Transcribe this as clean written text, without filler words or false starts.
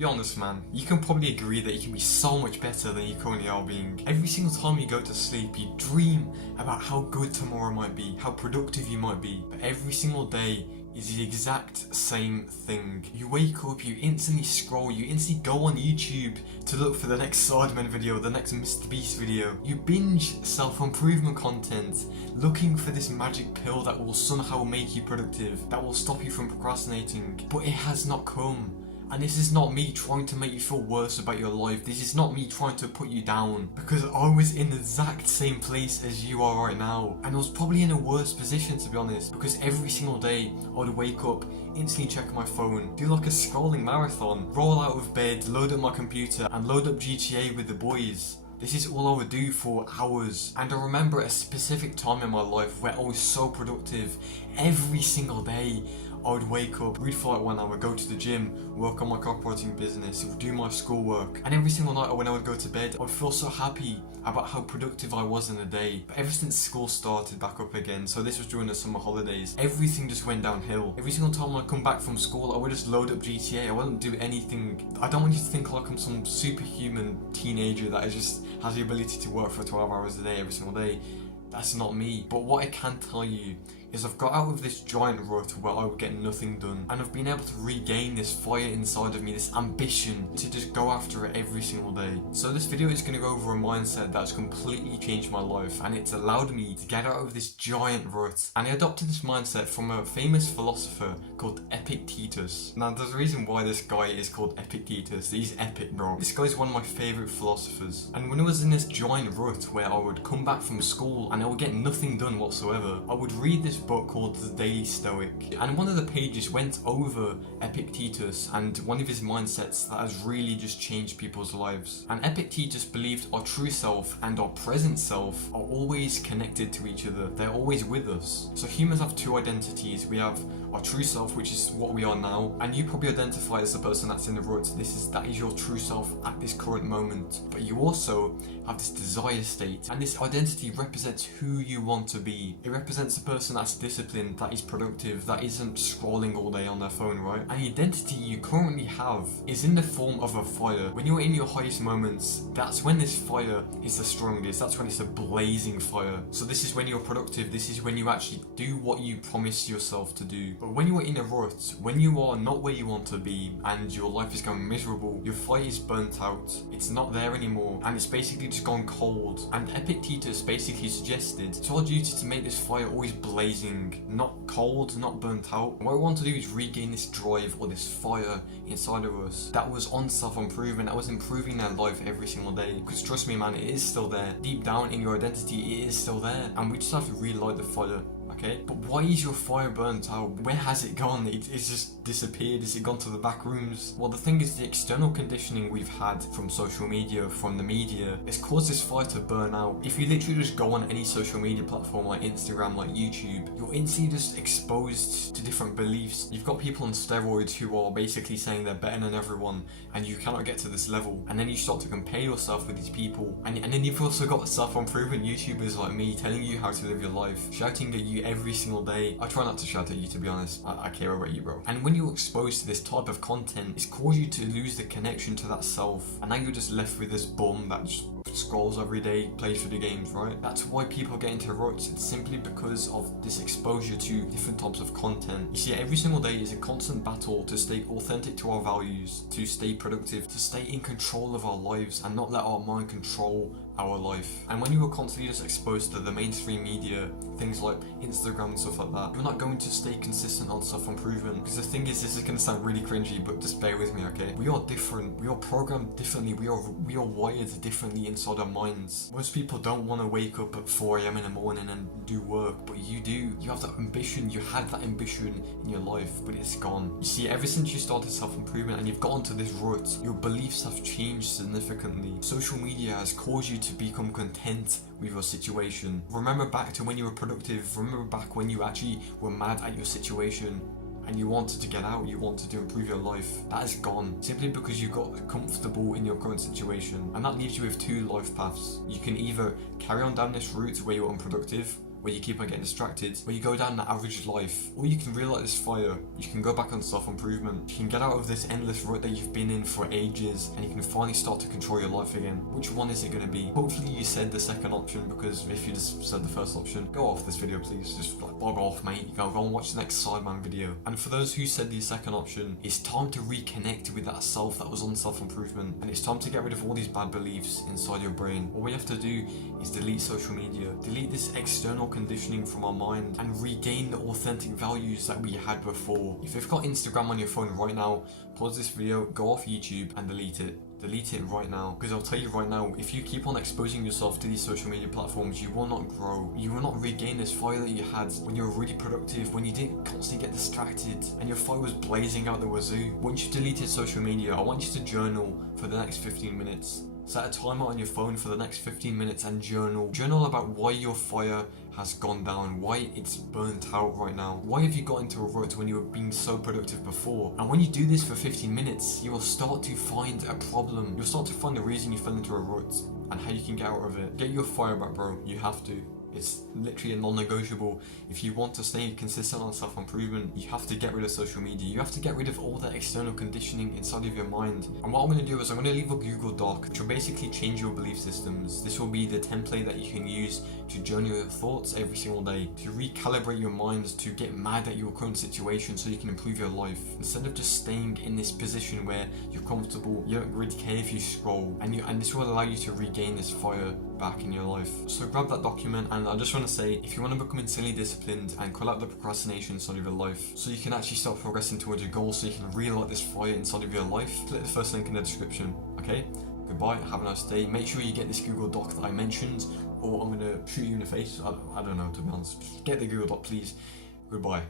Be honest, man, you can probably agree that you can be so much better than you currently are being. Every single time you go to sleep, you dream about how good tomorrow might be, how productive you might be, but every single day is the exact same thing. You wake up, you instantly scroll, you instantly go on YouTube to look for the next Sidemen video, the next Mr. Beast video. You binge self-improvement content, looking for this magic pill that will somehow make you productive, that will stop you from procrastinating, but it has not come. And this is not me trying to make you feel worse about your life. This is not me trying to put you down. Because I was in the exact same place as you are right now. And I was probably in a worse position, to be honest. Because every single day I would wake up, instantly check my phone, do like a scrolling marathon, roll out of bed, load up my computer and load up GTA with the boys. This is all I would do for hours. And I remember a specific time in my life where I was so productive. Every single day I would wake up, read for like 1 hour, go to the gym, work on my copywriting business, do my schoolwork, and every single night when I would go to bed, I would feel so happy about how productive I was in the day. But ever since school started back up again, so this was during the summer holidays, everything just went downhill. Every single time I come back from school, I would just load up GTA, I wouldn't do anything. I don't want you to think like I'm some superhuman teenager that just has the ability to work for 12 hours a day every single day. That's not me. But what I can tell you is I've got out of this giant rut where I would get nothing done, and I've been able to regain this fire inside of me, this ambition to just go after it every single day. So this video is going to go over a mindset that's completely changed my life, and it's allowed me to get out of this giant rut. And I adopted this mindset from a famous philosopher called Epictetus. Now there's a reason why this guy is called Epictetus. He's epic, bro. This guy's one of my favourite philosophers. And when I was in this giant rut where I would come back from school and I would get nothing done whatsoever, I would read this book called The Daily Stoic, and one of the pages went over Epictetus and one of his mindsets that has really just changed people's lives. And Epictetus believed our true self and our present self are always connected to each other. They're always with us. So humans have two identities. We have our true self, which is what we are now, and you probably identify as the person that's in the rut. That is your true self at this current moment. But you also have this desire state, and this identity represents who you want to be. It represents a person that's disciplined, that is productive, that isn't scrolling all day on their phone, right? And the identity you currently have is in the form of a fire. When you're in your highest moments, that's when this fire is the strongest. That's when it's a blazing fire. So this is when you're productive. This is when you actually do what you promised yourself to do. But when you are in a rut, when you are not where you want to be and your life is going miserable, your fire is burnt out, it's not there anymore, and it's basically just gone cold. And Epictetus basically suggested it's our duty to make this fire always blazing, not cold, not burnt out. What I want to do is regain this drive or this fire inside of us that was on self-improvement, that was improving their life every single day. Because trust me, man, it is still there. Deep down in your identity, it is still there, and we just have to relight the fire. Okay, but why is your fire burnt out? Where has it gone? It's just disappeared. Has it gone to the back rooms? Well, the thing is, the external conditioning we've had from social media, from the media, has caused this fire to burn out. If you literally just go on any social media platform like Instagram, like YouTube, you're instantly just exposed to different beliefs. You've got people on steroids who are basically saying they're better than everyone, and you cannot get to this level. And then you start to compare yourself with these people. And then you've also got self-improvement YouTubers like me telling you how to live your life, shouting at you every single day. I try not to shout at you, to be honest. I care about you, bro. And when you're exposed to this type of content, it's caused you to lose the connection to that self, and now you're just left with this bum that just scrolls every day, plays video games, right? That's why people get into ruts. It's simply because of this exposure to different types of content. You see, every single day is a constant battle to stay authentic to our values, to stay productive, to stay in control of our lives and not let our mind control our life. And when you are constantly just exposed to the mainstream media, things like Instagram and stuff like that, you're not going to stay consistent on self-improvement. Because the thing is, this is going to sound really cringy, but just bear with me, okay? We are different. We are programmed differently. We are wired differently inside our minds. Most people don't want to wake up at 4 AM in the morning and do work, but you do. You have that ambition. You had that ambition in your life, but it's gone. You see, ever since you started self-improvement and you've gotten to this rut, your beliefs have changed significantly. Social media has caused you to become content with your situation. Remember back to when you were productive. Remember back when you actually were mad at your situation and you wanted to get out, you wanted to improve your life. That is gone simply because you got comfortable in your current situation, and that leaves you with two life paths. You can either carry on down this route where you're unproductive, where you keep on getting distracted, where you go down the average life, or you can relight this fire, you can go back on self-improvement, you can get out of this endless rut that you've been in for ages, and you can finally start to control your life again. Which one is it going to be? Hopefully you said the second option, because if you just said the first option, go off this video please, just like bog off mate, go and watch the next Sideman video. And for those who said the second option, it's time to reconnect with that self that was on self-improvement, and it's time to get rid of all these bad beliefs inside your brain. All we have to do is delete social media, delete this external conditioning from our mind, and regain the authentic values that we had before. If you've got Instagram on your phone right now, pause this video, go off YouTube and delete it. Delete it right now, because I'll tell you right now, if you keep on exposing yourself to these social media platforms, you will not grow. You will not regain this fire that you had when you were really productive, when you didn't constantly get distracted and your fire was blazing out the wazoo. Once you deleted social media, I want you to journal for the next 15 minutes. Set a timer on your phone for the next 15 minutes and journal. Journal about why your fire has gone down, why it's burnt out right now. Why have you got into a rut when you were being so productive before? And when you do this for 15 minutes, you will start to find a problem. You'll start to find the reason you fell into a rut and how you can get out of it. Get your fire back, bro. You have to. It's literally a non-negotiable. If you want to stay consistent on self-improvement, you have to get rid of social media. You have to get rid of all that external conditioning inside of your mind. And what I'm going to do is I'm going to leave a Google Doc which will basically change your belief systems. This will be the template that you can use to journal your thoughts every single day, to recalibrate your mind, to get mad at your current situation so you can improve your life. Instead of just staying in this position where you're comfortable, you don't really care if you scroll, and this will allow you to regain this fire back in your life. So grab that document, and I just want to say, if you want to become insanely disciplined and call out the procrastination inside of your life, so you can actually start progressing towards your goals, so you can relight this fire inside of your life, click the first link in the description. Okay, goodbye, have a nice day. Make sure you get this Google Doc that I mentioned, or I'm gonna shoot you in the face. I don't know, to be honest. Get the Google Doc please. Goodbye.